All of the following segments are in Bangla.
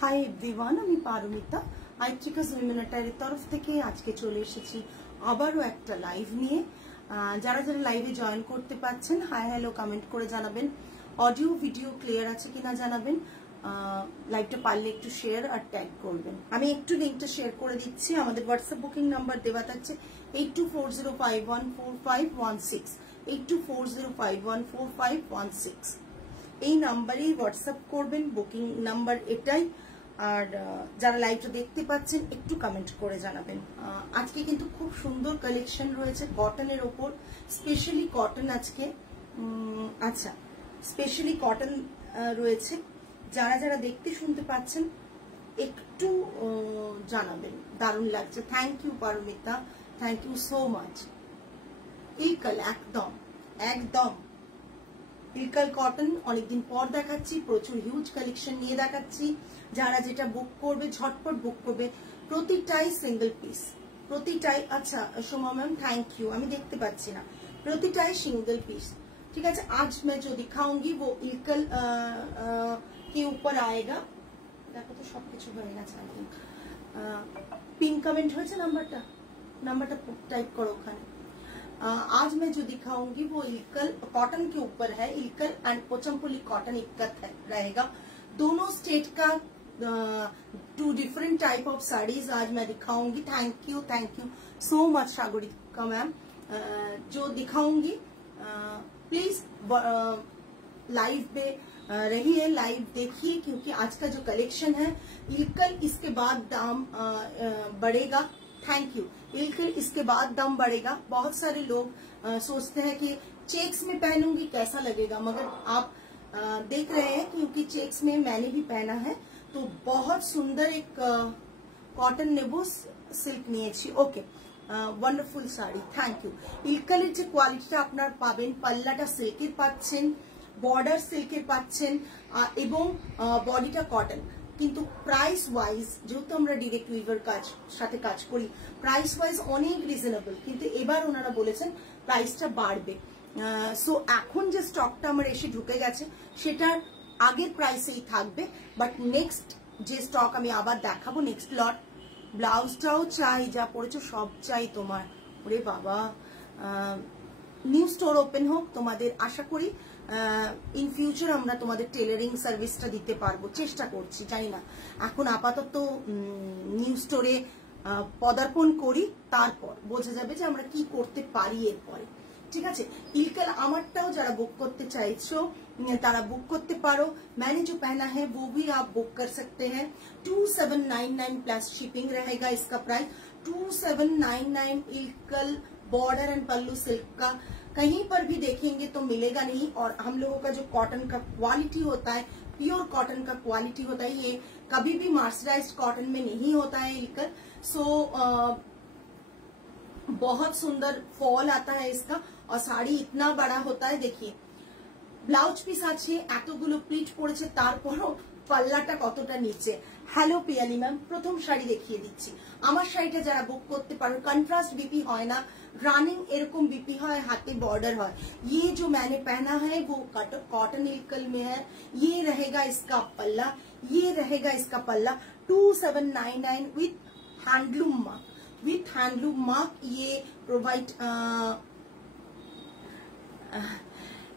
হাই এভরিওয়ান, আমি পারমিতা আইট্রিকাস উইমেনাটারের তরফ থেকে আজকে চলে এসেছি আবারও একটা লাইভ নিয়ে। যারা যারা লাইভে জয়েন করতে পারছেন হাই হ্যালো কমেন্ট করে জানাবেন, অডিও ভিডিও ক্লিয়ার আছে কিনা জানাবেন, লাইভটা পারলে একটু শেয়ার আর ট্যাগ করবেন। আমি একটু লিঙ্কটা শেয়ার করে দিচ্ছি। আমাদের হোয়াটসঅ্যাপ বুকিং নাম্বার দেওয়া থাকছে 8240514516 8240514516। এই নাম্বারেই হোয়াটসঅ্যাপ করবেন, বুকিং নাম্বার এটাই। আর যারা লাইভটা দেখতে পাচ্ছেন একটু কমেন্ট করে জানাবেন। আজকে কিন্তু খুব সুন্দর কালেকশন রয়েছে কটনের ওপর, স্পেশালি কটন আজকে। আচ্ছা, স্পেশালি কটন রয়েছে। যারা যারা দেখতে শুনতে পাচ্ছেন একটু জানাবেন, দারুণ লাগছে। Thank you Paromita, thank you so much. Ilkal একদম একদম ইলকাল কটন অনেকদিন পর দেখাচ্ছি, প্রচুর হিউজ কালেকশন নিয়ে দেখাচ্ছি। যারা যেটা বুক করবে ঝটপট বুক করবে, প্রতিটাই সিঙ্গেল পিস, প্রতিটাই। আচ্ছা সোমা ম্যাম থैंक यू, আমি দেখতে পাচ্ছি না। প্রতিটাই সিঙ্গেল পিস, ঠিক আছে। आज मैं जो दिखाऊंगी वो इलकल के ऊपर आएगा। দেখো তো সবকিছু হয়ে গেছে। আই থিংক পিন কমেন্ট হয়েছে, নাম্বারটা টাইপ করো ওখানে। आज मैं जो दिखाऊंगी वो इलकल कॉटन के ऊपर है। इलकल एंड पोचमपल्ली कॉटन इक्कत रहेगा। दोनों स्टेट का two different type of saris आज मैं दिखाऊंगी। Thank you so much Sagarika ma'am. जो दिखाऊंगी प्लीज लाइव पे रहिए, लाइव देखिए, क्योंकि आज का जो कलेक्शन है इलकल, इसके बाद दाम बढ़ेगा। Thank you. इलकल इसके बाद दाम बढ़ेगा। बहुत सारे लोग सोचते हैं कि चेक्स में पहनूंगी कैसा लगेगा, मगर आप देख रहे हैं क्योंकि चेक्स में मैंने भी पहना है, तो बहुत सुंदर एक कॉटन नेबो सिल्क নিয়েছি। ওকে, ওয়ান্ডারফুল শাড়ি, থ্যাংক ইউ। ইলকালের যে কোয়ালিটিটা আপনারা পাবেন, পাল্লাটা সিল্কের পাচ্ছেন, বর্ডার সিল্কের পাচ্ছেন এবং বডিটা কটন। কিন্তু প্রাইস ওয়াইজ, যেহেতু আমরা ডিরেক্ট উইভার সাথে কাজ করি, প্রাইস ওয়াইজ অনেক রিজনেবল। কিন্তু এবার ওনারা বলেছেন প্রাইসটা বাড়বে। সো এখন যে স্টকটা আমার এসে ঢুকে গেছে সেটার আগের প্রাইসেই থাকবে, বাট নেক্সট যে স্টক আমি আবার দেখাবো, নেক্সট লট। ব্লাউজটাও চাই, যা পড়েছো সব চাই তোমার। ওরে বাবা, নিউ স্টোর ওপেন হোক তোমাদের, আশা করি ইন ফিউচার আমরা তোমাদের টেলারিং সার্ভিসটা দিতে পারবো, চেষ্টা করছি। জানি না, এখন আপাতত নিউ স্টোরে পদার্পণ করি, তারপর বোঝা যাবে যে আমরা কি করতে পারি এরপরে, ঠিক আছে। ইলকাল আমারটাও যারা বুক করতে চাইছো তারা বুক করতে পারো। मैंने जो पहना है वो भी आप बुक कर सकते हैं। 2799 प्लस शिपिंग रहेगा इसका price. 2799 Ilkal border and pallu silk का कहीं पर भी देखेंगे तो मिलेगा नहीं। और हम लोगों का जो कॉटन का क्वालिटी होता है, प्योर कॉटन का क्वालिटी होता है, ये कभी भी मर्सराइज्ड कॉटन में नहीं होता है इलकल। सो बहुत सुंदर फॉल आता है इसका, और साड़ी इतना बड़ा होता है। देखिए ব্লাউজ পিস আছে, এতগুলো প্লিট পড়েছে, তারপরও পাল্লাটা কতটা নিচে। হ্যালো পিয়ালি ম্যাম, প্রথম শাড়ি দেখিয়ে দিচ্ছি। আমার শাড়িটা যারা বুক করতে পারো, কন্ট্রাস্ট বিপি হয় না, রানিং এরকম বিপি হয়, হাতে বর্ডার হয়। ये जो मैंने पहना है वो कॉटन इलकल में है। ये रहेगा इसका पल्ला, ये रहेगा इसका पल्ला। 2799 with handloom mark, with handloom mark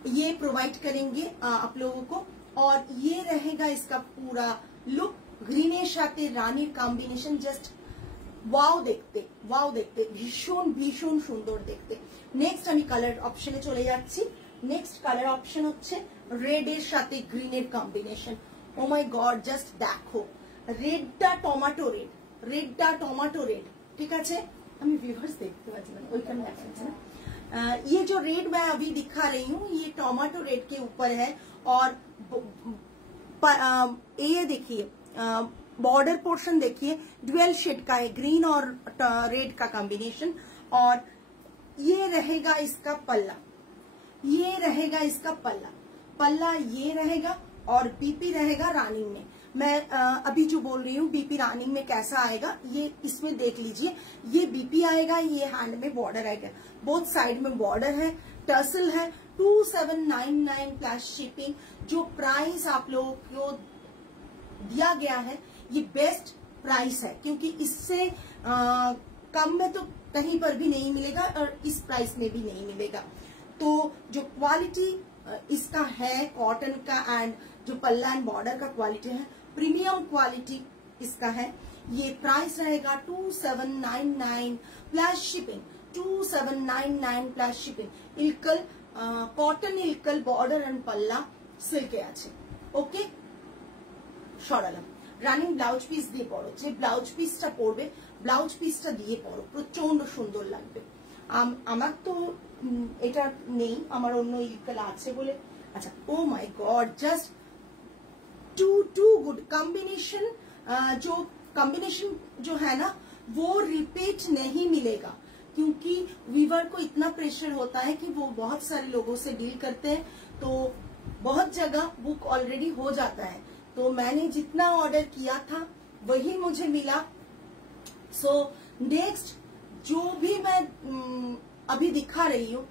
ये प्रोवाइड करेंगे आप लोगों को। और ये रहेगा इसका पूरा लुक। ग्रीनिश आते रानीर कॉम्बिनेशन, जस्ट वाव देखते भीषण भीषण सुंदर देखते। नेक्स्ट আমি কালার অপশনে চলে যাচ্ছি। নেক্সট কালার অপশন হচ্ছে রেড এর সাথে গ্রিনের combination. O my god, just দেখো, রেডটা টমেটো রেড, ঠিক আছে। আমি ভিউয়ার্স দেখতে পাচ্ছি না, ওইখানে দেখা যাচ্ছে না। ये जो रेड मैं अभी दिखा रही हूँ, ये टोमेटो रेड के ऊपर है। और ये देखिए बॉर्डर पोर्शन देखिए, ड्यूअल शेड का है, ग्रीन और रेड का कॉम्बिनेशन। और ये रहेगा इसका पल्ला, ये रहेगा इसका पल्ला ये रहेगा। और बीपी रहेगा रानी में। मैं अभी जो बोल रही हूँ बीपी रानी में कैसा आएगा, ये इसमें देख लीजिए। ये बीपी आएगा, ये हैंड में बॉर्डर आएगा, बोथ साइड में बॉर्डर है, टर्सल है। 2799 प्लस शिपिंग। जो प्राइस आप लोगों को दिया गया है ये बेस्ट प्राइस है, क्योंकि इससे कम में तो कहीं पर भी नहीं मिलेगा और इस प्राइस में भी नहीं मिलेगा। तो जो क्वालिटी इसका है कॉटन का एंड जो पल्ला एंड बॉर्डर का क्वालिटी है प्रीमियम क्वालिटी इसका है। ये प्राइस रहेगा 2799 plus shipping, 2799 plus shipping. Ilkal cotton Ilkal border and पल्ला सिल्के আছে। ওকে সরালাম। রানিং ব্লাউজ পিস দিয়ে পরো, যে ব্লাউজ পিসটা পরবে ব্লাউজ পিসটা দিয়ে পরো, প্রচন্ড সুন্দর লাগবে। আমার তো এটা নেই, আমার অন্য ইলকাল আছে বলে। আচ্ছা ও my god, just too good combination. जो कॉम्बिनेशन जो है ना वो रिपीट नहीं मिलेगा, क्योंकि वीवर को इतना प्रेशर होता है कि वो बहुत सारे लोगों से डील करते हैं, तो बहुत जगह बुक ऑलरेडी हो जाता है। तो मैंने जितना ऑर्डर किया था वही मुझे मिला। सो नेक्स्ट जो भी मैं अभी दिखा रही हूँ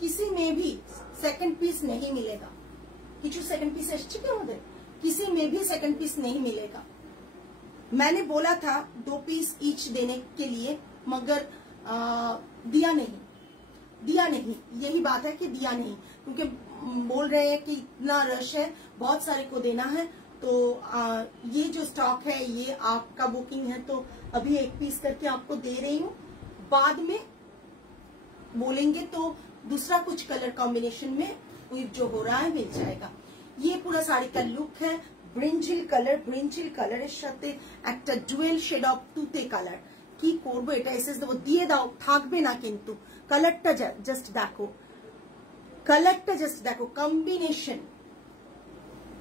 किसी में भी सेकंड पीस नहीं मिलेगा। किचु सेकंड पीस एसছে কি আমাদের, किसी में भी सेकंड पीस नहीं मिलेगा। मैंने बोला था 2 पीस ईच देने के लिए, मगर दिया नहीं, यही बात है कि दिया नहीं, क्योंकि बोल रहे हैं कि इतना रश है, बहुत सारे को देना है। तो ये जो स्टॉक है ये आपका बुकिंग है, तो अभी 1 पीस करके आपको दे रही हूँ। बाद में बोलेंगे तो दूसरा कुछ कलर कॉम्बिनेशन में जो हो रहा है मिल जाएगा। ये पूरा साड़ी का लुक है, ব্রিঞ্জিল কালারের সাথে একটা ডুয়েল শেড অফ তুতে কালার। কি করবো, এটা এসএস দেবো, দিয়ে দাও, থাকবে না কিন্তু। কালারটা জাস্ট দেখো, कॉम्बिनेशन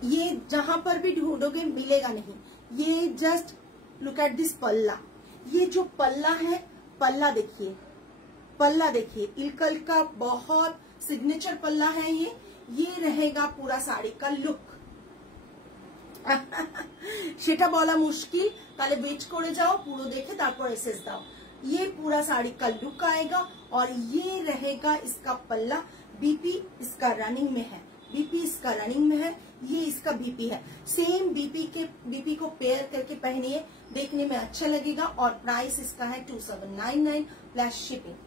ये जहां पर भी ढूंढोगे मिलेगा नहीं। ये जस्ट लुक एट दिस पल्ला, ये जो पल्ला है, पल्ला देखिए इल्कल का बहुत सिग्नेचर पल्ला है। ये रहेगा पूरा साड़ी का लुक। সেটা বলা মুশকিল, তাহলে वेट করে যাও, পুরো দেখে তারপর एसएस दाओ। ये पूरा साड़ी का लुक आएगा और ये रहेगा इसका पल्ला। बीपी इसका रनिंग में है, ये इसका बीपी है। सेम बीपी को पेयर करके पहनिए, देखने में अच्छा लगेगा। और प्राइस इसका है 2799 प्लस शिपिंग।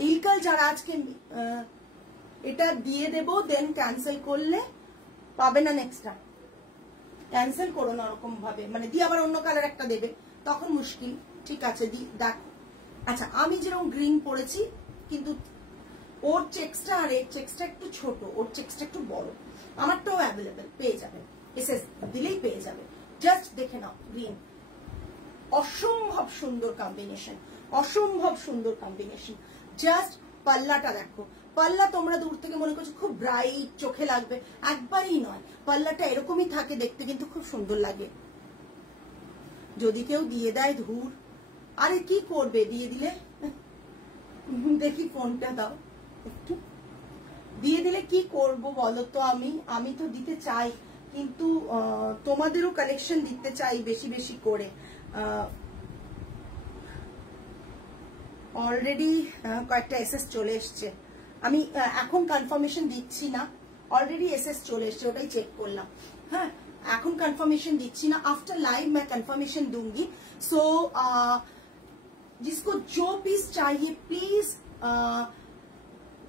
ইলকাল যারা আজকে এটা দিয়ে দেবো দেন ক্যান্সেল করলে পাবে না, নেক্সট টাইম ক্যান্সেল করো না ওরকম ভাবে, মানে দিয়ে আবার অন্য কালার একটা দেবে, তখন মুশকিল। ঠিক আছে দেখো। আচ্ছা আমি যেরকম গ্রিন পরেছি, কিন্তু ওর চেক্সটা আর এর চেক্সটা একটু ছোট, ওর চেক্সটা একটু বড়। আমারটাও অ্যাভেলেবেল পেয়ে যাবে, এসএস দিলেই পেয়ে যাবে। জাস্ট দেখে নাও গ্রিন, অসম্ভব সুন্দর কম্বিনেশন। জাস্ট পাল্লাটা দেখো, পাল্লা তোমরা দূর থেকে মনে করছো খুব ব্রাইট চোখে লাগবে, একবারই নয়। পাল্লাটা এরকমই থাকে দেখতে, কিন্তু খুব সুন্দর লাগে। যদি কেউ দিয়ে দেয় ধুর, আরে কি করবে, দিয়ে দিলে দেখি ফোনটা দাও একটু, দিয়ে দিলে কি করব বলো তো। আমি তো দিতে চাই, কিন্তু তোমাদেরও কালেকশন দিতে চাই বেশি করে। অলরেডি কয়েকটা এসএস চলে এসছে, আমি এখন কনফার্মেশন দিচ্ছি না। অলরেडी एसएस চলে এসছে, ওটাই চেক করলাম। হ্যাঁ এখন কনফার্মেशन দিচ্ছি না, आफ्टर लाइव मैं कन्फर्मेशन दूंगी। सो जिसको जो पीस चाहिए प्लीज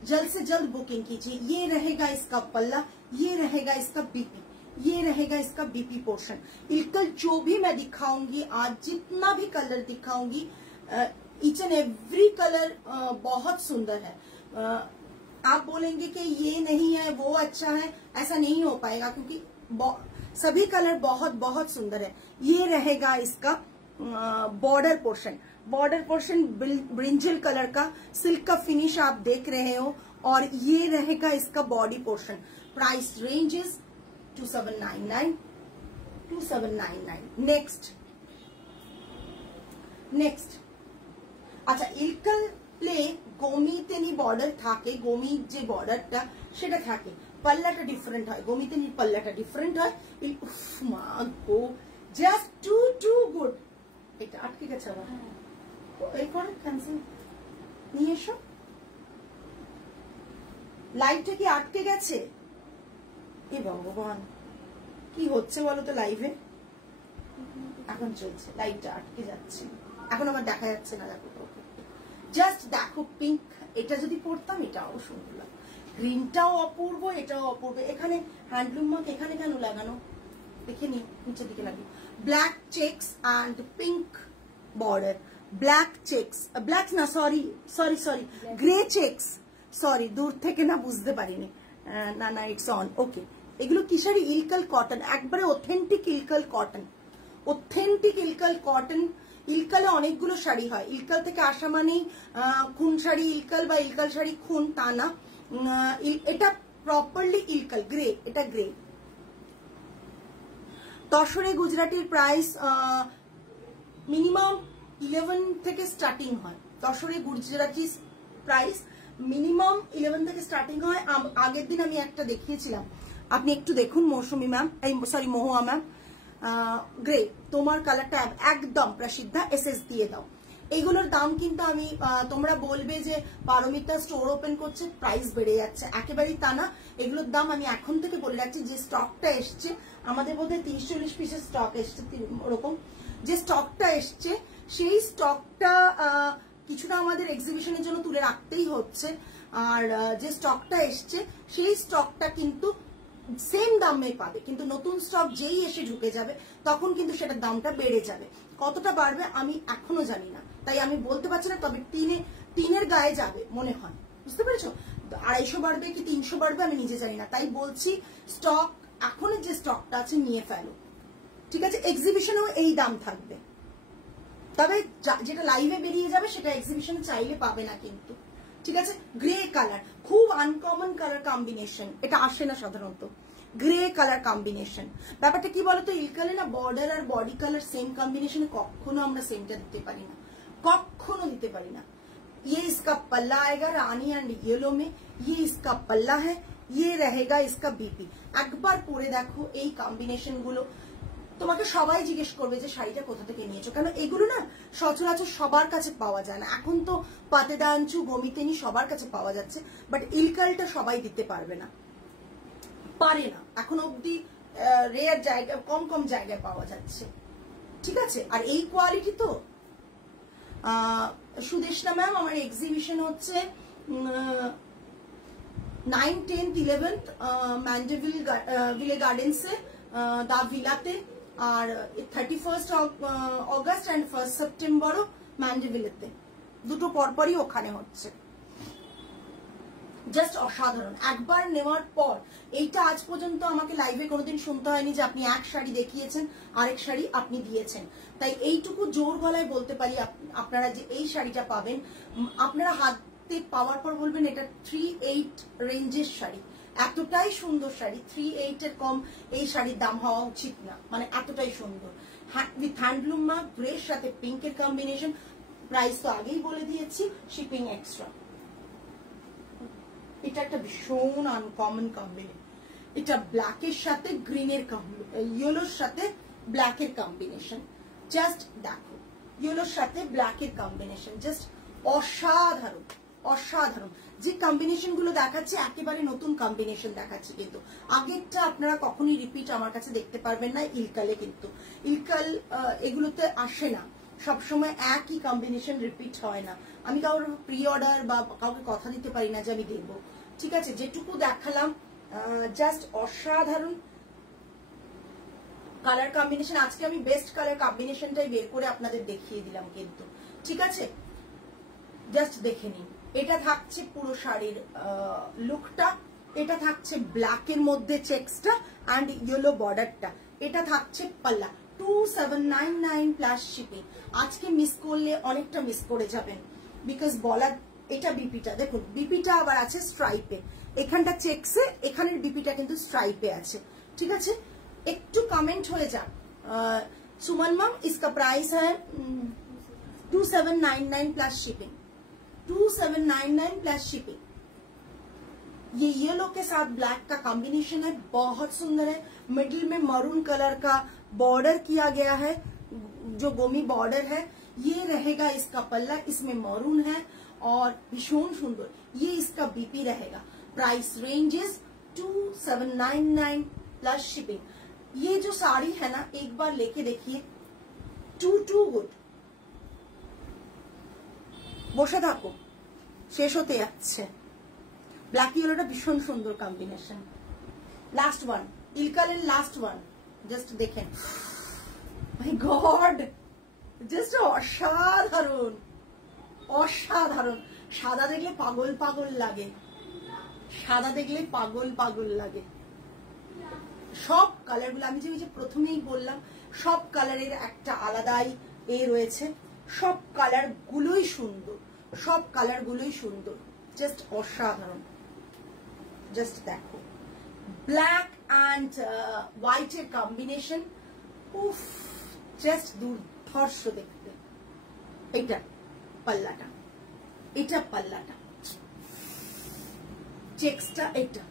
जल्द से जल्द बुकिंग कीजिए। ये रहेगा इसका पल्ला, ये रहेगा इसका बीपी, ये रहेगा इसका बीपी पोर्शन। इल्कल जो भी मैं दिखाऊंगी आज, जितना भी कलर दिखाऊंगी, ईच एंड एवरी कलर बहुत सुंदर है। आप बोलेंगे कि ये नहीं है वो अच्छा है, ऐसा नहीं हो पाएगा, क्योंकि सभी कलर बहुत सुंदर है। ये रहेगा इसका बॉर्डर पोर्शन ब्रिंजल कलर का, सिल्क का फिनिश आप देख रहे हो। और ये रहेगा इसका body portion. Price range is 2799। Next अच्छा इल्कल प्ले गोमीतेनी बॉर्डर থাকে, গোমির যে বর্ডারটা সেটা থাকে, পাল্লাটা ডিফারেন্ট হয়, গোমিতেনির পাল্লাটা ডিফারেন্ট হয়। উফ মা গো, জাস্ট টু গুড। এটা আটকে গেছে আবার, এই করে ক্যান্সেল নিয়ে এসো। লাইভটা কি আটকে গেছে? এ ভগবান, কি হচ্ছে বলো তো লাইভে? এখন চলছে, লাইভটা আটকে যাচ্ছে, এখন আমার দেখা যাচ্ছে না। দেখো জাস্ট দেখো পিঙ্ক, এটা যদি পড়তাম এটাও সুন্দর লাগে, গ্রিনটাও অপূর্ব, এটাও অপূর্ব। এখানে হ্যান্ডলুম মার্ক এখানে কেন লাগানো দেখে নি, নিচের দিকে লাগে। Black checks and pink border, black checks, black না sorry sorry sorry grey checks, sorry দূর থেকে না বুঝতে পারিনি, না না ইটস অন ওকে। এগুলো কি শাড়ি? ইলকাল কটন, একবারে authentic Ilkal cotton, authentic Ilkal cotton. ইলকালে অনেকগুলো শাড়ি হয়, ইলকাল থেকে আসা মানেই খুন শাড়ি ইলকাল বা ইলকাল শাড়ি খুন, তা না। এটা প্রপারলি ইলকাল গ্রে, এটা গ্রে। তসরে গুজরাটির প্রাইস মিনিমাম 11 থেকে স্টার্টিং হয়। তসরে গুজরাটি প্রাইস মিনিমাম 11 থেকে স্টার্টিং হয়। আগের দিন আমি একটা দেখিয়েছিলাম, আপনি একটু দেখুন, মৌসুমি ম্যাম, সরি মহুয়া ম্যাম, গ্রে, তোমার কালারটা একদম প্রসিদ্ধা, এসএস দিয়ে দাও। এইগুলোর দাম কিন্তু আমি, তোমরা বলবে যে পারমিতা স্টোর ওপেন করছে প্রাইস বেড়ে যাচ্ছে, একেবারেই তা না। এগুলোর দাম আমি এখন থেকে বলে রাখছি, যে স্টকটা এসছে আমাদের বোধহয় 30-40 পিসের স্টক এসছে ওরকম, যে স্টকটা এসছে সেই স্টকটা কিছুটা আমাদের এক্সিবিশনের জন্য তুলে রাখতেই হচ্ছে। আর যে স্টকটা এসছে সেই স্টকটা কিন্তু সেম দামে পাবে, কিন্তু নতুন স্টক যেই এসে ঢুকে যাবে তখন কিন্তু সেটার দামটা বেড়ে যাবে। কতটা বাড়বে আমি এখনো জানি না, তাই আমি বলতে পারছি না, তবে তিনের গায়ে যাবে মনে হয়, বুঝতে পেরেছো? 250 বাড়বে কি 300 বাড়বে আমি নিজে জানি না, তাই বলছি স্টক এখনের যে স্টকটা আছে নিয়ে ফেলো, ঠিক আছে? এক্সিবিশনেও এই দাম থাকবে, তবে যেটা লাইভে বেরিয়ে যাবে সেটা এক্সিবিশনে চাইলে পাবে না কিন্তু, ঠিক আছে? গ্রে কালার খুব আনকমন কালার কম্বিনেশন, এটা আসে না সাধারণত, গ্রে কালার কম্বিনেশন। ব্যাপারটা কি বলতো, ইলকালে না বর্ডার আর বডি কালার সেম কম্বিনেশনে কখনো আমরা সেমটা দিতে পারি না, কখনো দিতে পারি না। ये इसका पल्ला आएगा रानी एंड येलो में, ये इसका पल्ला है, ये रहेगा इसका बीपी। একবার পরে দেখো এই কম্বিনেশন গুলো, তোমাকে সবাই জিজ্ঞেস করবে যে শাড়িটা কোথা থেকে নিয়েছো, কারণ এগুলো না সচরাচর সবার কাছে পাওয়া যায় না। এখন তো পাতেদাঞ্চু গমিতেনি সবার কাছে পাওয়া যাচ্ছে, বাট ইলকালটা সবাই দিতে পারবে না, পারে না এখন অব্দি, রেয়ার জায়গায়, কম কম জায়গায় পাওয়া যাচ্ছে, ঠিক আছে? আর এই কোয়ালিটি তো সুদেশনা ম্যাম, আমার এক্সিবিশন হচ্ছে 9, 10, 11 ম্যান্ডেভিলে গার্ডেন্সে, দা ভিলাতে, আর 31 অগস্ট অ্যান্ড 1 সেপ্টেম্বরও ম্যান্ডেভিলেতে, দুটো পরপরই ওখানে হচ্ছে। জাস্ট অসাধারণ, একবার নেওয়ার পর এইটা আজ পর্যন্ত আমাকে লাইভে কোনোদিন শুনতে হয়নি যে আপনি এক শাড়ি দেখিয়েছেন আরেক শাড়ি আপনি দিয়েছেন, তাই এইটুকু জোর গলায় বলতে পারি আপনারা যে এই শাড়িটা পাবেন, আপনারা হাতে পাওয়ার পর বলবেন এটা 3-8 রেঞ্জের শাড়ি, এতটাই সুন্দর শাড়ি, 3-8 এর কম এই শাড়ির দাম হওয়া উচিত না, মানে এতটাই সুন্দর। উইথ হ্যান্ডলুম মার্ক, গ্রের সাথে পিঙ্কের কম্বিনেশন, প্রাইস তো আগেই বলে দিয়েছি, শিপিং এক্সট্রা। এটা একটা ভীষণ আনকমন কম্বিনেশন, এটা ব্ল্যাকের সাথে গ্রিনের, ইয়েলোর সাথে ব্ল্যাকের কম্বিনেশন, জাস্ট দেখো ইয়েলোর সাথে ব্ল্যাকের কম্বিনেশন, জাস্ট অসাধারণ অসাধারণ। যে কম্বিনেশন গুলো দেখাচ্ছে একেবারে নতুন কম্বিনেশন দেখাচ্ছে, কিন্তু আগেরটা আপনারা কখনই রিপিট আমার কাছে দেখতে পারবেন না ইলকালে, কিন্তু ইলকাল এগুলোতে আসে না, সবসময় একই কম্বিনেশন রিপিট হয় না। আমি কারোর প্রি অর্ডার বা কাউকে কথা দিতে পারি না যে আমি দেখবো, ঠিক আছে? যেটুকু দেখালাম জাস্ট অসাধারণ কালার কম্বিনেশন। আজকে আমি বেস্ট কালার কম্বিনেশনটাই বের করে আপনাদের দেখিয়ে দিলাম কিন্তু, ঠিক আছে? জাস্ট দেখে নিন, এটা থাকছে পুরো শাড়ির লুকটা, এটা থাকছে ব্ল্যাকের মধ্যে চেক্সটা অ্যান্ড ইয়েলো বর্ডারটা, এটা থাকছে পাল্লা, 2799 প্লাস শিপিং। আজকে মিস করলে অনেকটা মিস করে যাবেন, বিকজ বলার, এটা বিপিটা দেখুন, বিপিটা আবার আছে স্ট্রাইপে, এখানটা চেক্সে, এখানের বিপিটা কিন্তু স্ট্রাইপে আছে, ঠিক আছে? একটু কমেন্ট হয়ে যাক। সুমন ম্যাম, इसका प्राइस है 2799 प्लस शिपिंग, 2799 प्लस शिपिंग। ये येलो के साथ ब्लैक का कॉम्बिनेशन है, बहुत सुंदर है। मिडिल में मरून कलर का बॉर्डर किया गया है, जो गोमी बॉर्डर है, ये रहेगा इसका पल्ला, इसमें मरून है और भीषण सुंदर, ये इसका बीपी रहेगा। Price range is 2799 plus shipping. ये जो साड़ी है ना, एक बार लेके देखिए, टू गुड। বসে থাকো, শেষ হতে যাচ্ছে। ব্ল্যাক ইয়েলোটা ভীষণ সুন্দর কম্বিনেশন। লাস্ট ওয়ান, ইলকালের লাস্ট ওয়ান, জাস্ট দেখেন, মাই গড, জাস্ট অসাধারণ অসাধারণ। সাদা দেখলে পাগল পাগল লাগে, সাদা দেখলে পাগল পাগল লাগে। সব কালার গুলো আমি যে প্রথমেই বললাম, সব কালারের একটা আলাদাই রয়েছে। সব কালার গুলোই সুন্দর, সব কালার গুলোই সুন্দর, জাস্ট অসাধারণ। জাস্ট দেখো, ব্ল্যাক অ্যান্ড হোয়াইট এর কম্বিনেশন, উফ, জাস্ট দুর্ধর্ষ দেখতে। এটা পাল্লাটা, এটা পাল্লাটা, চেক্সটা এটা,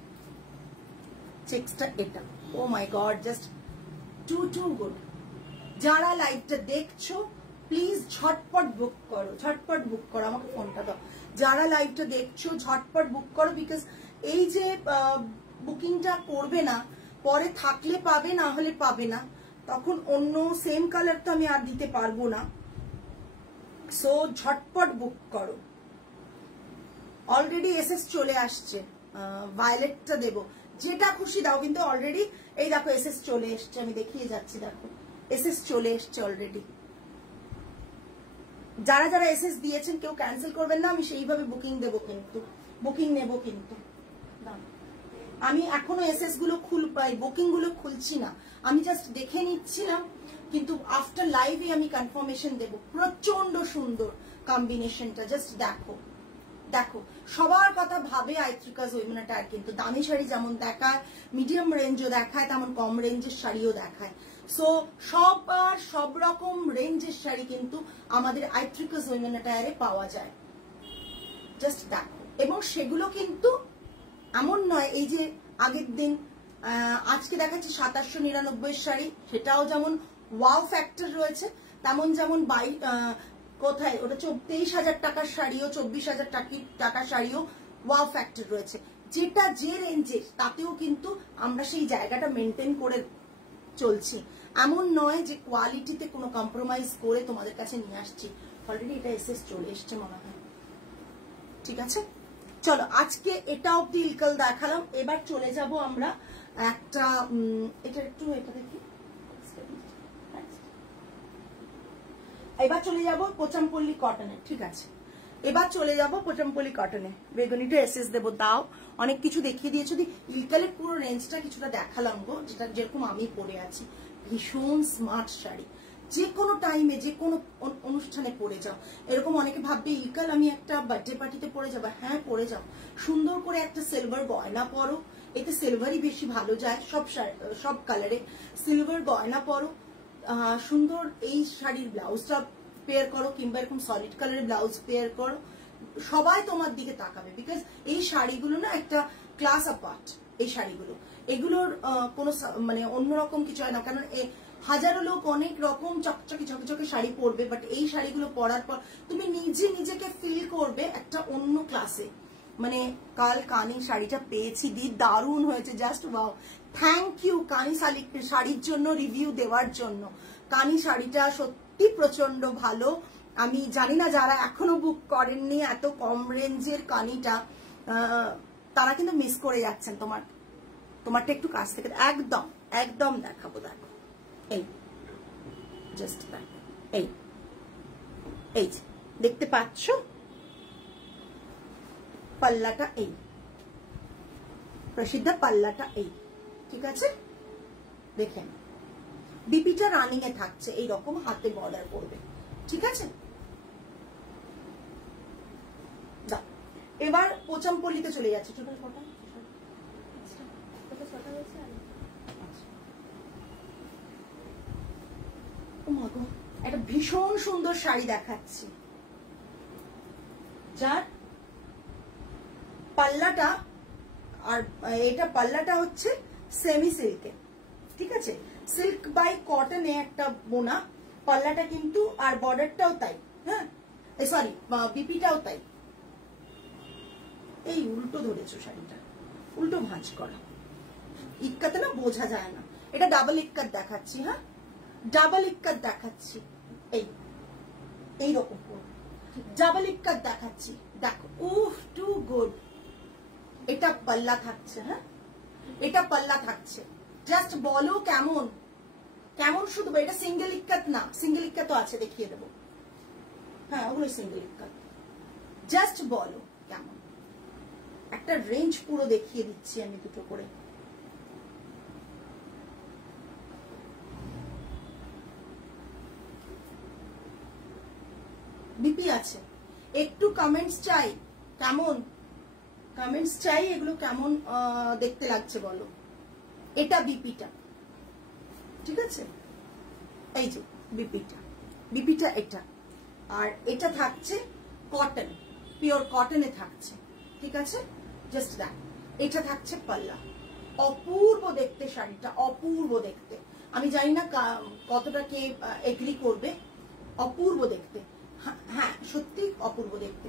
চেক্সটা এটা। ও my god, just two good. যারা লাইভটা দেখছো প্লিজ ঝটপট বুক করো, ঝটপট বুক করো, আমাকে ফোনটা দাও। যারা লাইভটা দেখছো ঝটপট বুক করো, বিকজ এই যে বুকিংটা করবে না, পরে থাকলে পাবে, না হলে পাবে না, তখন অন্য সেম কালার তো আমি আর দিতে পারবো না। সো ঝটপট বুক করো। অলরেডি এসএস চলে আসছে, ভায়োলেটটা দেবো, যেটা খুশি দাও, কিন্তু অলরেডি এই দেখো এসএস চলে এসছে, আমি দেখিয়ে যাচ্ছি, দেখো এসএস চলে এসছে অলরেডি। যারা যারা এসএস দিয়েছেন কেউ ক্যান্সেল করবেন না, আমি সেইভাবে বুকিং দেবো, কিন্তু বুকিং নেবো। কিন্তু আমি এখনো এসএস গুলো বুকিং গুলো খুলছি না, আমি জাস্ট দেখে নিচ্ছিলাম, কিন্তু আফটার লাইভে আমি কনফার্মেশন দেবো। প্রচন্ড সুন্দর কম্বিনেশনটা, জাস্ট দেখো দেখো। সবার কথা ভাবে আইত্রিকাস উইমেন অ্যাটায়ার, কিন্তু দামি শাড়ি যেমন দেখায়, মিডিয়াম রেঞ্জও দেখায়, তেমন কম রেঞ্জের শাড়িও দেখায়। সো সব রকম রেঞ্জের শাড়ি কিন্তু আমাদের আইত্রিকাস উইমেন অ্যাটায়ারে পাওয়া যায়, জাস্ট দেখো। এবং সেগুলো কিন্তু এমন নয় এই যে আগের দিন, আজকে দেখাচ্ছি 2799 শাড়ি, সেটাও যেমন ওয়াও ফ্যাক্টর রয়েছে, তেমন যেমন কোথায় ওটা 23,000 টাকার শাড়িও, 24,000 টাকার শাড়িও ওয়াও ফ্যাক্টর রয়েছে। যেটা যে রেঞ্জের, তাতেও কিন্তু আমরা সেই জায়গাটা মেনটেন করে চলছি। এমন নয় যে কোয়ালিটিতে কোনো কম্প্রোমাইজ করে তোমাদের কাছে নিয়ে আসছি। অলরেডি এটা এসএস চলে এসছে মনে হয়, ঠিক আছে। চলো, আজকে এটা অব্দি ইলকাল দেখালাম। এবার চলে যাব আমরা একটা, এটা একটু এটা দেখি, এবার চলে যাব পোচামপল্লী কটনে, ঠিক আছে। এবার চলে যাব পোচামপল্লী কটনে। বেগুনিটা এসএস দেবো, দাও। অনেক কিছু দেখিয়ে দিয়েছো, ইলকালের পুরো রেঞ্জটা কিছুটা দেখালাম গো, যেটা যেরকম আমি পরে আছি। ভীষণ স্মার্ট শাড়ি, যে কোনো টাইমে যে কোনো অনুষ্ঠানে পরে যাও। এরকম অনেকে ভাববে ইলকাল আমি একটা বার্থডে পার্টিতে পরে যাবো, হ্যাঁ পরে যাও। সুন্দর করে একটা সিলভার গয়না পরো, এতে সিলভারই বেশি ভালো যায়, সব কালারে সিলভার গয়না পরো। সুন্দর এই শাড়ির ব্লাউজটা পেয়ার করো, কিংবা এরকম সলিড কালারের ব্লাউজ পেয়ার করো, সবাই তোমার দিকে তাকাবে। বিকজ এই শাড়িগুলো না একটা ক্লাস অ্যাপার্ট। এই শাড়িগুলো, এগুলোর কোনো মানে অন্যরকম কিছু হয় না, কারণ হাজারো লোক অনেক রকম চকচকে ঝকঝকে শাড়ি পরবে, বাট এই শাড়িগুলো পরার পর তুমি নিজেকে ফিল করবে একটা অন্য ক্লাসে। মানে কাল কানি শাড়িটা পেয়েছি, দারুণ হয়েছে, জাস্ট ওয়াও। থ্যাংক ইউ কানি শাড়ির জন্য, রিভিউ দেওয়ার জন্য। কানি শাড়িটা সত্যি প্রচন্ড ভালো। আমি জানি না যারা এখনো বুক করেননি এত কম রেঞ্জের কানিটা, তারা কিন্তু মিস করে যাচ্ছেন। তোমারটা একটু কাছ থেকে একদম একদম দেখাবো, দেখো এই জাস্ট দেখো, এই দেখতে পাচ্ছ পাল্লাটা, এই প্রসিদ্ধ পাল্লাটা, এই ঠিক আছে। দেখেন বিপিটা রানিং এ থাকছে, এইরকম হাতে বর্ডার করবে, ঠিক আছে। এবার পোচামপল্লীতে চলে যাচ্ছে। টোটাল কটা? একটা ভীষণ সুন্দর শাড়ি দেখাচ্ছি, যার পাল্লাটা, আর এটা পাল্লাটা হচ্ছে সেমি সিল্কে, ঠিক আছে। সিল্ক বাই কটনে একটা বোনা পাল্লাটা কিন্তু, আর বর্ডারটাও তাই, হ্যাঁ সরি বিপিটাও তাই। এই উল্টো ধরেছো শাড়িটা, উল্টো ভাঁজ করা, ইক্কাতে না বোঝা যায় না, এটা ডাবল ইক্কাত দেখাচ্ছি। হ্যাঁ, ডাবল ইক্কাত দেখাচ্ছি, এইরকম ডাবল ইক্কাত দেখাচ্ছি। দেখো, উফ টু গুড। এটা পাল্লা থাকছে। হ্যাঁ, এটা পাল্লা থাকছে। জাস্ট বলো কেমন কেমন, শুধু এটা সিঙ্গেল ইক্কাত না, সিঙ্গেল ইক্কাতও আছে, দেখিয়ে দেবো। হ্যাঁ, ওগুলো সিঙ্গেল ইক্কাত। জাস্ট বলো কেমন। একটা রেঞ্জ পুরো দেখিয়ে দিচ্ছি আমি দুটো করে। বিপি আছে, একটু কমেন্টস চাই, কেমন কমেন্টস চাই, এগুলো কেমন দেখতে লাগছে বলো। এটা বিপিটা, ঠিক আছে, এই যে বিপিটা, বিপিটা এটা। আর এটা থাকছে কটন, পিওর কটনে থাকছে, ঠিক আছে। জাস্ট দেখ, এটা থাকছে পাল্লা। অপূর্ব দেখতে শাড়িটা, অপূর্ব দেখতে। আমি জানি না কতটা কে এগ্রি করবে। অপূর্ব দেখতে, हाँ सत्य अपूर्व देखते।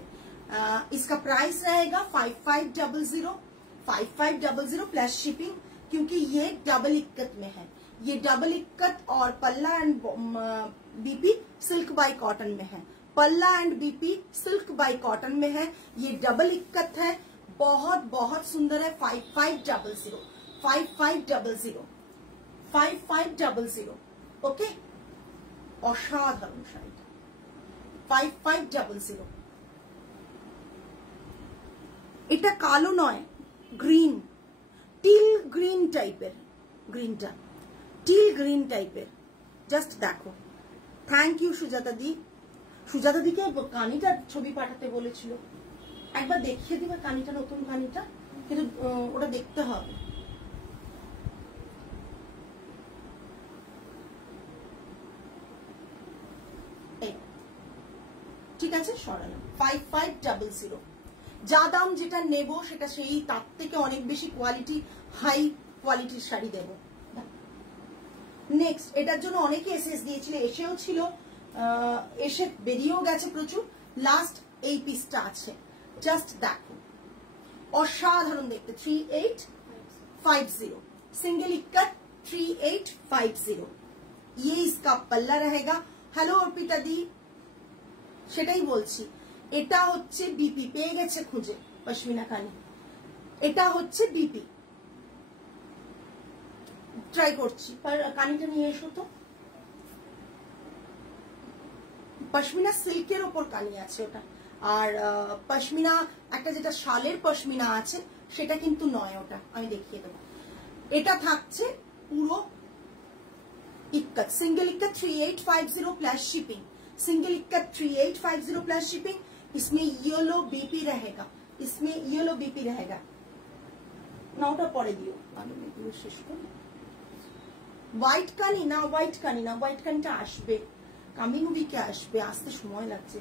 इसका प्राइस रहेगा 5500 5500 प्लस शिपिंग, क्योंकि ये डबल इक्कत में है। ये डबल इक्कत और पल्ला and BP silk bye cotton में है। पल्ला and BP silk bye cotton में है। ये डबल इक्कत है, बहुत बहुत सुंदर है। 5500 5500 5500 ओके, असाधारण शाड़ी 5500। এটা কালো নয়, গ্রিন, টিল গ্রিন টাইপের, গ্রিনটা টিল গ্রিন টাইপের। জাস্ট দেখো। থ্যাংক ইউ সুজাতা দি। সুজাতা দিকে কানিটার ছবি পাঠাতে বলেছিল, একবার দেখিয়ে দিবে কানিটা, নতুন কানিটা, কিন্তু ওটা দেখতে হবে। ঠিক আছে, সরালাম। 5500 যা দাম যেটা নেব সেটা সেই তার থেকে অনেক বেশি কোয়ালিটি, হাই কোয়ালিটির শাড়ি দেব। নেক্সট, এটার জন্য অনেকে এসএস দিয়েছিল, এসেও ছিল, এসে বেরিয়েও গেছে প্রচুর। লাস্ট এই পিসটা আছে, জাস্ট দেখো, অসাধারণ দেখতে। 3850 सिंगल इक्कत 3850। ये इसका पल्ला रहेगा। हेलो अर्पिता दी, সেটাই বলছি, এটা হচ্ছে বিপি, পেয়ে গেছে খুঁজে পশমিনা কানি। এটা হচ্ছে বিপি, ট্রাই করছি। কানিটা নিয়ে এসো তো। পশমিনা সিল্কের ওপর কানি আছে ওটা, আর পশমিনা একটা যেটা শালের পশমিনা আছে সেটা কিন্তু নয়, ওটা আমি দেখিয়ে দেবো। এটা থাকছে পুরো ikat, single ikat 3850 plus shipping. Single ikat 3850 plus shipping. इसमें येलो बीपी रहेगा, इसमें येलो बीपी रहेगा। नाउटा पड़े दियो, शेष करो। व्हाइट कानी ना, व्हाइट कानी ना, व्हाइट कानीटा आसबे, कामिंग उइके आसबे, आसते समय लागছে,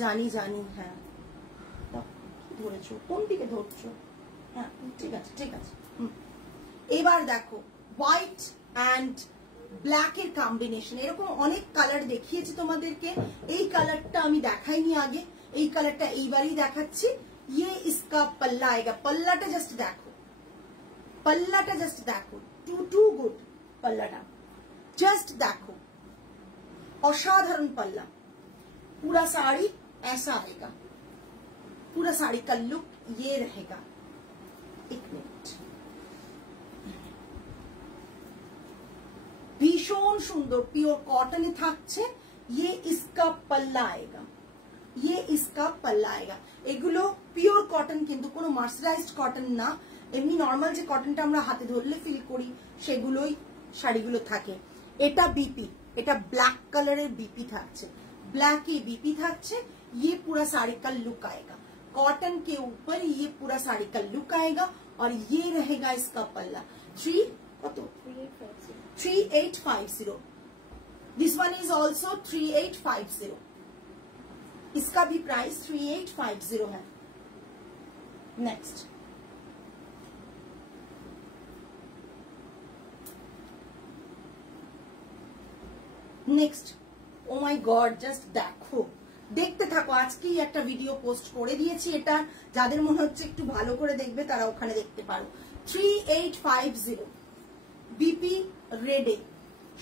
জানি জানি। হ্যাঁ, ধরেছো কোন দিকে ধরছো? হ্যাঁ, ঠিক আছে ঠিক আছে। এবার দেখো, হোয়াইট অ্যান্ড ব্ল্যাকের কম্বিনেশন, এরকম অনেক কালার দেখিয়েছি তোমাদেরকে। এই কালারটা আমি দেখাইনি আগে, এই কালারটা এইবারই দেখাচ্ছি। ये इसका पल्ला आएगा। पल्लाটা জাস্ট দেখো, पल्लाটা জাস্ট দেখো, টু গুড। पल्लाটা জাস্ট দেখো, असाधारण पल्ला। पूरा साड़ी ऐसा आएगा, पूरा साड़ी का लुक ये रहेगा। एक मिनट, भीषण सुंदर प्योर कॉटन থাকছে। ये इसका पल्ला आएगा, ये इसका पल्ला आएगा। এগুলো পিওর কটন, কিন্তু কোনো মার্সারাইজড কটন না, এমনি নরমাল যে কটনটা আমরা হাতে ধরলে ফিল করি সেগুলোই শাড়িগুলো থাকে। এটা বিপি, এটা ব্ল্যাক কালারের বিপি থাকছে, ब्लैक ही बीपी থাকছে। ये पूरा साड़ी का लुक आएगा, कॉटन के ऊपर ये पूरा साड़ी का लुक आएगा। और ये रहेगा इसका पल्ला। 3850। This one is also 3850। इसका भी प्राइस 3850 है। Next, next, O my god, just দেখো, দেখতে থাকো। আজকেই একটা ভিডিও পোস্ট করে দিয়েছি এটা, যাদের মনে হচ্ছে একটু ভালো করে দেখবে তারা ওখানে দেখতে পারো। 3850 বিপি রেডে।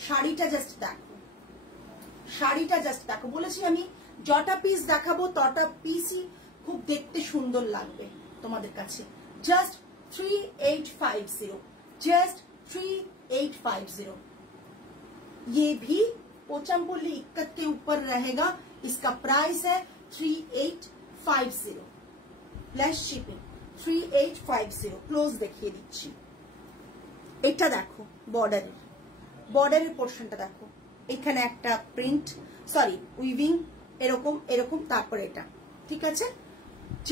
শাড়িটা জাস্ট দেখো, শাড়িটা জাস্ট দেখো। বলেছি আমি যটা পিস দেখাবো তটা পিসই খুব দেখতে সুন্দর লাগবে তোমাদের কাছে। Just 3850, just 3850। ये भी पोचमपल्ली इक्कत के ऊपर रहेगा। इसका प्राइस है 3850 प्लस शिपिंग। 3850 ক্লোজ দেখিয়ে দিচ্ছি। এটা দেখো বর্ডারের পোর্শনটা দেখো, এখানে একটা প্রিন্ট সরি উইভিং এরকম এরকম, তারপর এটা ঠিক আছে।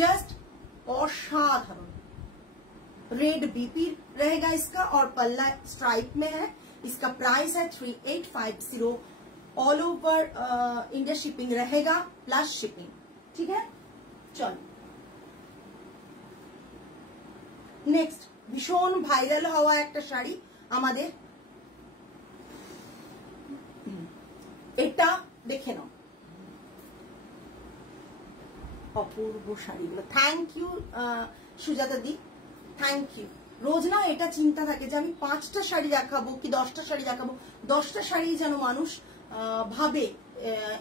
জাস্ট असाधारण रेड बीपी रहेगा इसका और पल्ला स्ट्राइप में है। इसका प्राइस है 3850। ऑल ओवर इंडिया शिपिंग रहेगा प्लस शिपिंग, ठीक है। चलो नेक्स्ट भीषण भाइरल हवा एक शाड़ी आमादेर, এটা দেখে নাও। অপূর্ব শাড়িগুলো। থ্যাংক ইউ সুজাতা দি, থ্যাংক ইউ। রোজ না এটা চিন্তা থাকে যে আমি 5টা শাড়ি দেখাবো কি 10টা শাড়ি দেখাবো। 10টা শাড়ি যেন মানুষ ভাবে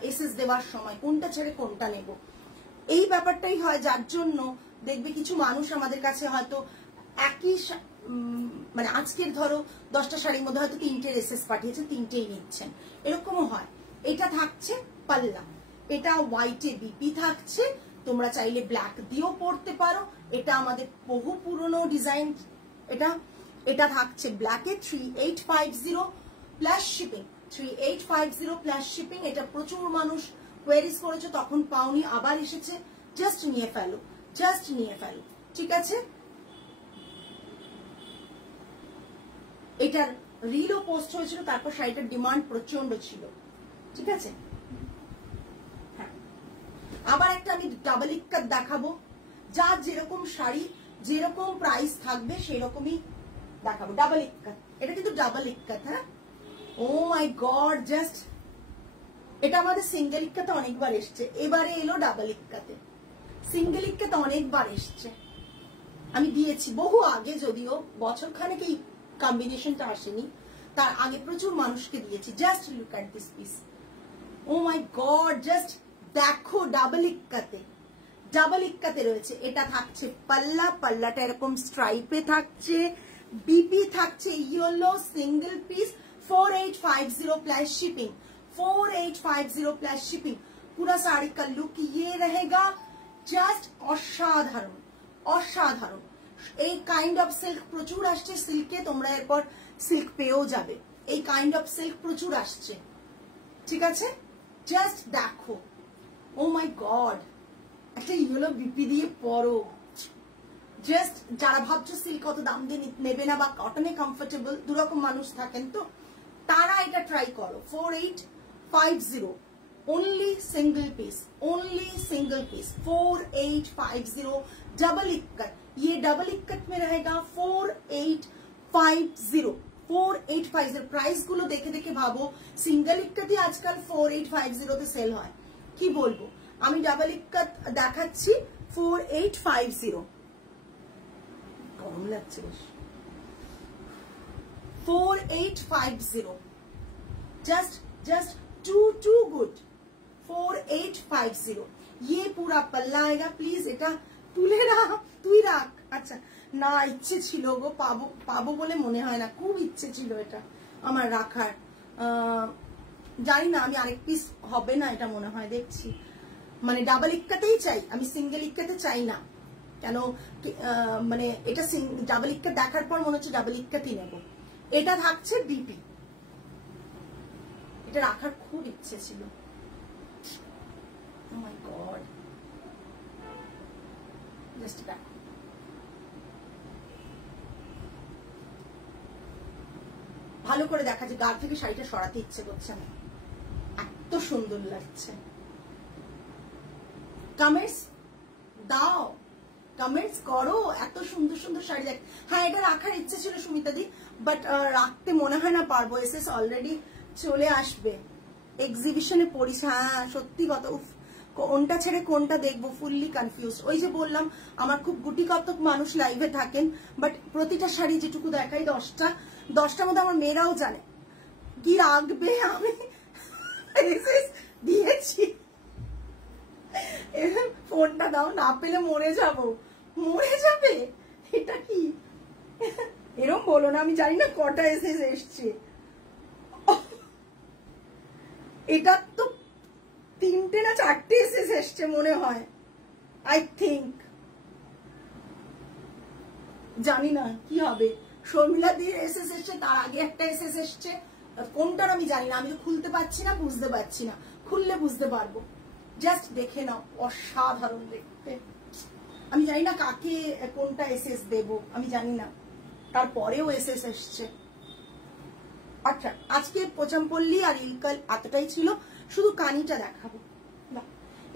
এসএস দেওয়ার সময় কোনটা ছেড়ে কোনটা নেব, এই ব্যাপারটাই হয়। যার জন্য দেখবে কিছু মানুষ আমাদের কাছে হয়তো একই মানে আজকের ধরো 10টা শাড়ির মধ্যে হয়তো 3টের এসএস পাঠিয়েছে, 3টেই নিচ্ছেন, এরকমও হয়। এটা থাকছে পাল্লা, এটা হোয়াইটে বিপি থাকছে, তোমরা চাইলে ব্ল্যাক দিয়েও পরতে পারো। এটা আমাদের বহু পুরনো ডিজাইন। এটা থাকছে ব্ল্যাকে 3850 প্লাস শিপিং। 3850 plus shipping. এটা প্রচুর মানুষ কোয়েরিজ করেছে, তখন পাওনি, আবার এসেছে। জাস্ট নিয়ে ফেলো, জাস্ট নিয়ে ফেলো, ঠিক আছে। এটার রিলও পোস্ট হয়েছিল, তারপর শাড়িটার ডিমান্ড প্রচন্ড ছিল, ঠিক আছে। হ্যাঁ, আবার একটা আমি ডাবল ইক্কাত দেখাবো। যার যেরকম শাড়ি যেরকম প্রাইস থাকবে সেই রকমই দেখাবো। ডাবল ইক্কাত, এটা কিন্তু ডাবল ইক্কাত। হ্যাঁ, ও মাই গড, জাস্ট এটা আমাদের সিঙ্গেল ইক্কাতে অনেকবার এসছে, এবারে এলো ডাবল ইক্কাতে। সিঙ্গেল ইক্কাতে অনেকবার এসছে, আমি দিয়েছি বহু আগে, যদিও বছর খানেক এই কম্বিনেশনটা আসেনি, তার আগে প্রচুর মানুষকে দিয়েছি। Just look at this piece, oh my god, just দেখো। ডাবল ইক্কাতে রয়েছে। এটা থাকছে পাল্লা, পাল্লাটা এরকম স্ট্রাইপে থাকছে, বিপি থাকছে yellow, single piece. 4850 plus shipping. 4850 plus shipping. पूरा साड़ी का लुक ये रहेगा। जस्ट असाधारण असाधारण। এই কাইন্ড অফ সিল্ক প্রচুর আসছে। সিল্কে তোমরা এরপর সিল্ক পেয়েও যাবে। এই কাইন্ড অফ সিল্ক প্রচুর আসছে, ঠিক আছে। জাস্ট দেখো, ও মাই গড, একটা ইয়েলো বিপি দিয়ে পরো। জাস্ট যারা ভাবছো সিল্ক কত দাম দিয়ে নেবে না বা কটনে কমফোর্টেবল, দুরকম মানুষ থাকেন, তো তারা এটা ট্রাই করো। 4850 only single piece, only single piece. 4850 double ikat. ये डबल इक्कत में रहेगा 4850। 4850 प्राइस गुलो देखे देखे भाबो सिंगल इक्कत ही आजकल 4850 তে সেল হয়। কি বলবো, আমি ডাবল ইক্কত দেখাচ্ছি 4850। গরম লাগছে বেশ। 4850 just too good। 4850 ये पूरा पल्ला आएगा। प्लीज এটা তুলে রাখ, তুই রাখ। আচ্ছা, না ইচ্ছে ছিল গো, পাবো বলে মনে হয় না, খুব ইচ্ছে ছিল এটা আমার রাখার। জানি না, আমি আরেক পিস হবে না এটা মনে হয়, দেখছি। মানে ডাবল ইক্কাতেই চাই আমি, সিঙ্গেল ইক্কাতে চাই না। কেন মানে এটা ডাবল ইক্কাত দেখার পর মনে হচ্ছে ডাবল ইক্কাতই নেব। এটা থাকছে বিপি, এটা রাখার খুব ইচ্ছে ছিল। Oh my God, just back। ভালো করে দেখা যায়, গা থেকে শাড়িটা সরাতে ইচ্ছে করছে না, এত সুন্দর লাগছে। কমেন্টস দাও, কমেন্টস করো, এত সুন্দর সুন্দর শাড়ি দেখ। হ্যাঁ, এটা রাখার ইচ্ছে ছিল সুমিতা দি, বাট রাখতে মনে হয় না পারবো। এসএস অলরেডি চলে আসবে, এক্সিবিশনে পড়িস। হ্যাঁ সত্যি কথা, কোনটা ছেড়ে কোনটা দেখবো ফুললি কনফিউজ। ওই যে বললাম আমার খুব গুটি কতক মানুষ লাইভে থাকেন, বাট প্রতিটা শাড়ি যেটুকু দেখাই 10টার মধ্যে আমার মেয়েরাও জানে কি রাখবে। আমি দিয়েছি, ফোনটা দাও, না পেলে মরে যাবে। এটা কি এরকম বলো না, আমি জানি না কটা এসছে। এটা তো 3টে না 4টে এসছে মনে হয়, আই থিঙ্ক, জানি না কি হবে। শর্মিলা দিয়ে এসছে, তার আগে একটা এসছে, কোনটার আমি জানি না, আমি তো খুলতে পারছি না, বুঝতে পারছি না, খুললে বুঝতে পারবো। জাস্ট দেখে নাও, অসাধারণ দেখতে। আমি জানি না কাকে কোনটা দেব, আমি জানি না, তারপরেও এসছে। আচ্ছা, আজকে পোচামপল্লী আর ইলকাল এতটাই ছিল, শুধু কানিটা দেখাবো।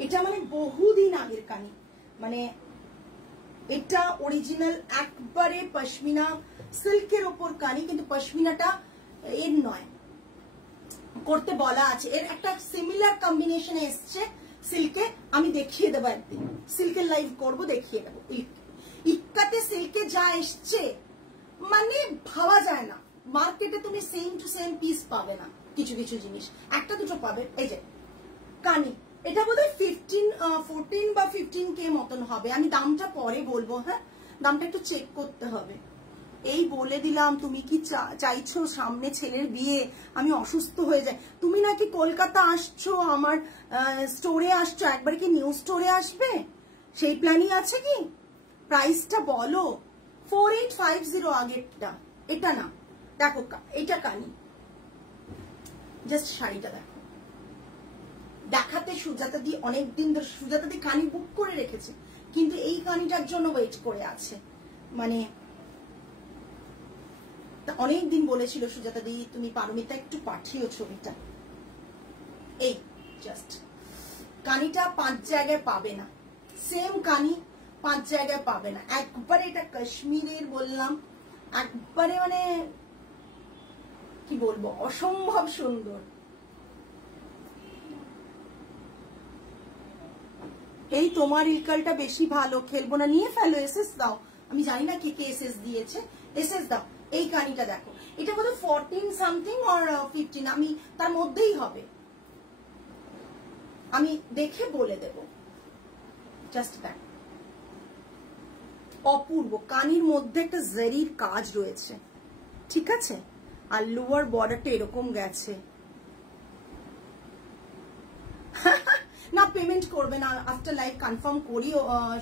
এটা মানে বহুদিন আগের কানি, মানে এটা অরিজিনাল একবারে পশমিনা সিল্কের ওপর কানি, কিন্তু পশমিনাটা এর নয়, করতে বলা আছে। এর একটা সিমিলার কম্বিনেশনে এসছে সিল্কে, আমি দেখিয়ে দেবো একদিন, সিল্কের লাইভ করব, দেখিয়ে দেবো। ইক্কাতে সিল্কে যা এসছে মানে ভাবা যায় না, মার্কেটে তুমি সেম টু সেম পিস পাবে না, কিছু কিছু জিনিস একটা দুটো পাবে। এই যে কানি, এটা বোধহয় 14 বা 15K মতন হবে, আমি দামটা পরে বলবো। হ্যাঁ, দামটা একটু চেক করতে হবে। এই বলে দিলাম, তুমি কি চাইছো সামনে ছেলের বিয়ে আমি অসুস্থ হয়ে যাই? তুমি নাকি কলকাতা আসছো, আমার স্টোরে আসছো, একবার কি নিউ স্টোরে আসবে, সেই প্ল্যানই আছে কি? প্রাইসটা বলো। 4850 আগেরটা, এটা না, দেখো এটা কানি, জাস্ট শাড়িটা দেখো। দেখাতে সুজাতা দি অনেকদিন ধরে, সুজাতা দি কানি বুক করে রেখেছে, কিন্তু এই কানিটার জন্য ওয়েট করে আছে। মানে অনেকদিন বলেছিল সুজাতা দি, তুমি পারমিতা একটু পাঠিও ছবিটা। এই জাস্ট কানিটা 5 জায়গায় পাবে না, সেম কানি 5 জায়গায় পাবে না। একবারে এটা কাশ্মীরের বললাম, একবারে মানে কি বলবো, অসম্ভব সুন্দর। এই তোমার ইলকালটা বেশি ভালো, খেলবো না, নিয়ে ফেলো, এসএস দাও। আমি জানি না কে কে এসএস দিয়েছে, এসএস দাও। এই কানিটা দেখো, এটা বোধহয় 14 সামথিং আর 15, আমি তার মধ্যেই হবে, আমি দেখে বলে দেব। জাস্ট দেখ, অপূর্ব। কানির মধ্যে একটা জারির কাজ রয়েছে, ঠিক আছে, আর লোয়ার বর্ডারটা এরকম গেছে। না পেমেন্ট করবে না, আফটার লাইভ কনফার্ম করি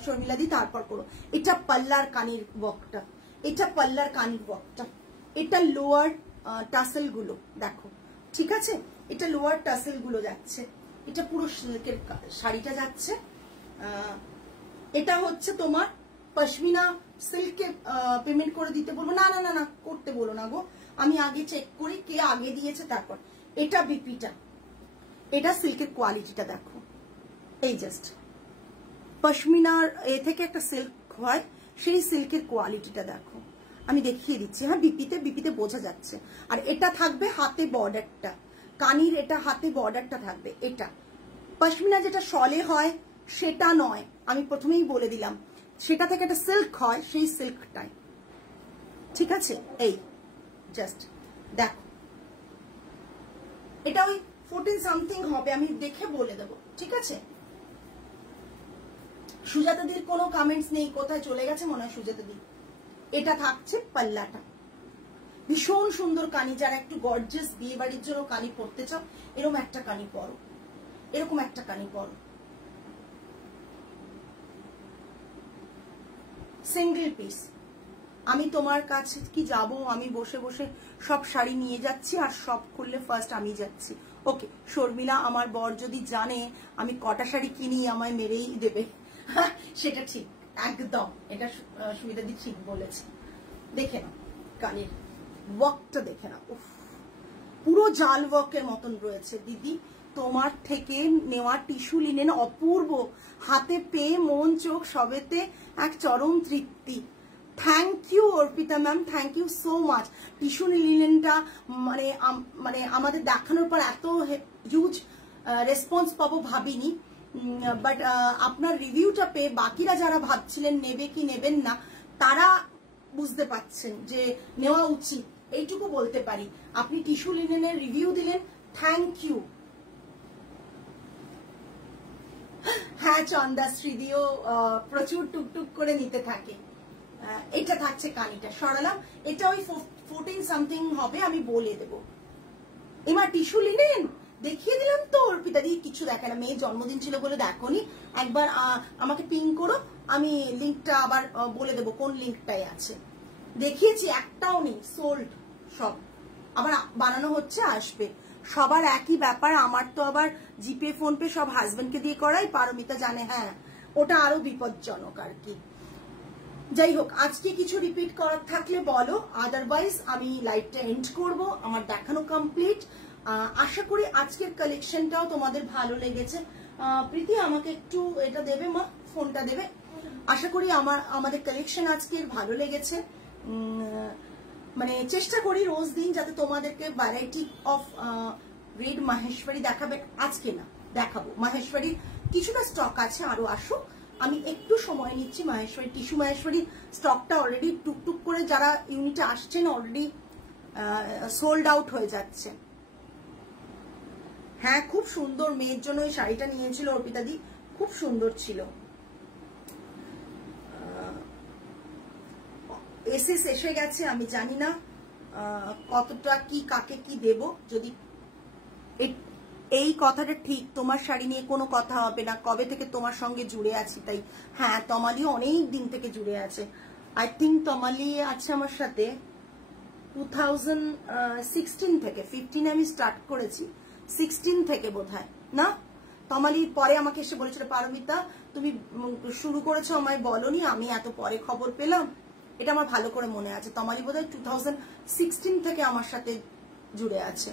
শর্মিলা দি, তারপর করো। এটা পাল্লার কানির ওয়ার্কটা, এটা পাল্লার কানির ওয়ার্কটা, এটা লোয়ার টাসেল গুলো দেখো, ঠিক আছে, এটা লোয়ার টাসেল গুলো যাচ্ছে, এটা পুরো সিল্কের শাড়িটা যাচ্ছে। এটা হচ্ছে তোমার পশমিনা সিল্কে পেমেন্ট করে দিতে বলবো, না না না না করতে বলো না গো, আমি আগে চেক করি কে আগে দিয়েছে তারপর। এটা বিপিটা, এটা সিল্কের কোয়ালিটিটা দেখো, এই জাস্ট পশমিনার এ থেকে একটা সিল্ক হয়, সেই সিল্কের কোয়ালিটিটা দেখো, আমি দেখিয়ে দিচ্ছি। হ্যাঁ, বিপিতে বোঝা যাচ্ছে। আর এটা থাকবে হাতে বর্ডারটা, কানির এটা হাতে বর্ডারটা থাকবে। এটা পশমিনা যেটা শলে হয় সেটা নয়, আমি প্রথমেই বলে দিলাম, সেটা থেকে একটা সিল্ক হয়, সেই সিল্কটাই, ঠিক আছে। এই জাস্ট দেখো, এটা ওই 14 সামথিং হবে, আমি দেখে বলে দেবো, ঠিক আছে। সুজাতা দির কোনো কমেন্টস নেই, কোথায় চলে গেছে মনে হয় সুজাতা দি। এটা থাকছে পাল্লাটা, ভীষণ সুন্দর কানি, যারা একটু গর্জিয়াস বিয়ে বাড়ির জন্য কানি পরতে চাও, এরকম একটা কানি পরো, এরকম একটা কানি পরো, সিঙ্গেল পিস। আমি তোমার কাছে কি যাব, আমি বসে বসে সব শাড়ি নিয়ে যাচ্ছি, আর সব খুললে ফার্স্ট আমি যাচ্ছি। ওকে শর্মিলা, আমার বর যদি জানে আমি কটা শাড়ি কিনি আমায় মেরেই দেবে। সেটা ঠিক, একদম, এটা সুবিধা দি ঠিক বলেছে। দেখে নাও কানের ওয়ার্কটা, দেখে নাও, উফ, পুরো জাল ওয়ার্কের মতন রয়েছে দিদি। তোমার থেকে নেওয়া টিস্যু লিনেন অপূর্ব, হাতে পেয়ে মন চোখ সবেতে এক চরম তৃপ্তি। Thank you Arpita ma'am, thank you so much. Tissue লিনেনটা মানে আমাদের দেখানোর পর এত হিউজ রেসপন্স পাবো ভাবিনি। বাট আপনার রিভিউটা পেয়ে বাকিরা যারা ভাবছিলেন নেবে কি নেবেন না, তারা বুঝতে পারছেন যে নেওয়া উচিত, এইটুকু বলতে পারি। আপনি টিস্যু লিনেনের রিভিউ দিলেন, থ্যাংক ইউ। হ্যাঁ, চন্দাশ্রীদিও প্রচুর টুকটুক করে নিতে থাকে। এটা থাকছে কানিটা, সরালাম। এটা ওই 14 সামথিং হবে, আমি বলে দেবো। এবার টিস্যু লিনেন দেখিয়ে দিলাম তো, অর্পিতা দি কিছু দেখে না, মেয়ের জন্মদিন ছিল বলে দেখোনি। একবার আমাকে পিং করো, আমি লিঙ্কটা আবার বলে দেবো কোন লিঙ্কটাই আছে। দেখিয়েছি, একটাও নেই, সোল্ড সব। আবার বানানো হচ্ছে, আসবে। সবার একই ব্যাপার, আমার তো আবার জিপে ফোন পে সব হাজবেন্ডকে দিয়ে করাই, পারমিতা জানে। হ্যাঁ, ওটা আরো বিপজ্জনক আর কি। যাই হোক, আজকে কিছু রিপিট করার থাকলে বলো, আদারওয়াইজ আমি লাইভটা এন্ড করব। আমার দেখানো কমপ্লিট। আশা করি আজকের কালেকশনটাও তোমাদের ভালো লেগেছে। প্রীতি আমাকে একটু এটা দেবে মা, ফোনটা দেবে। আশা করি আমাদের কালেকশন আজকের ভালো লেগেছে। মানে চেষ্টা করি রোজ দিন যাতে তোমাদেরকে ভ্যারাইটি অফ রেড মাহেশ্বরী দেখাবে। আজকে না, দেখাবো মাহেশ্বরীর কিছুটা স্টক আছে, আরো আসুক। আমি একটু সময় নিচ্ছি। মাহেশ্বরী টিস্যু মাহেশ্বরী স্টকটা অলরেডি টুকটুক করে যারা ইউনিটে আসছেন অলরেডি সোল্ড আউট হয়ে যাচ্ছে। হ্যাঁ, খুব সুন্দর। মেয়ের জন্য ওই শাড়িটা নিয়েছিল অর্পিতা দি, খুব সুন্দর ছিল। এসএস এসে গেছে, আমি জানি না কতটা কি কাকে কি দেব। যদি এই কথাটা ঠিক, তোমার শাড়ি নিয়ে কোনো কথা হবে না, কবে থেকে তোমার সঙ্গে জুড়ে আছি তাই। হ্যাঁ, তমালিও অনেক দিন থেকে জুড়ে আছে। আই থিঙ্ক তমালি আছে আমার সাথে 2016 থেকে। 15 আমি স্টার্ট করেছি, 16 থেকে বোধহয় না। তমালির পরে আমাকে এসে বলেছিল, পারমিতা তুমি শুরু করেছো আমায় বলনি, আমি এত পরে খবর পেলাম। এটা আমার ভালো করে মনে আছে। তমালি বোধহয় 2016 থেকে আমার সাথে জুড়ে আছে।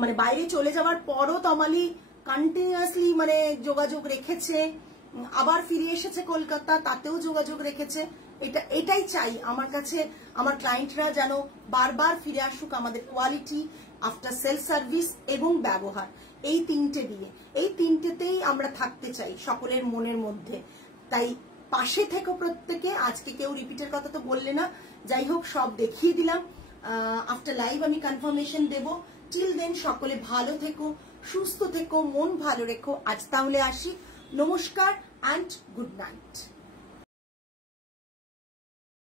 মানে বাইরে চলে যাওয়ার পরও তমালি কন্টিনিউয়াসলি মানে যোগাযোগ রেখেছে, আবার ফিরে এসেছে কলকাতা, তাতেও যোগাযোগ রেখেছে। এটাই চাই আমার কাছে, আমার ক্লায়েন্টরা যেন বারবার ফিরে আসুক। আমাদের কোয়ালিটি, আফটার সেল সার্ভিস এবং ব্যবহার, এই তিনটে দিয়ে, এই তিনটেতেই আমরা থাকতে চাই সকলের মনের মধ্যে। তাই পাশে থেকো প্রত্যেকে। আজকে কেউ রিপিটের কথা তো বললে না, যাই হোক সব দেখিয়ে দিলাম। আফটার লাইভ আমি কনফার্মেশন দেব। টিল দেন সকলে ভালো থেকো, সুস্থ থেকো, মন ভালো রেখো। আজ তাহলে আসি, নমস্কার অ্যান্ড গুড নাইট।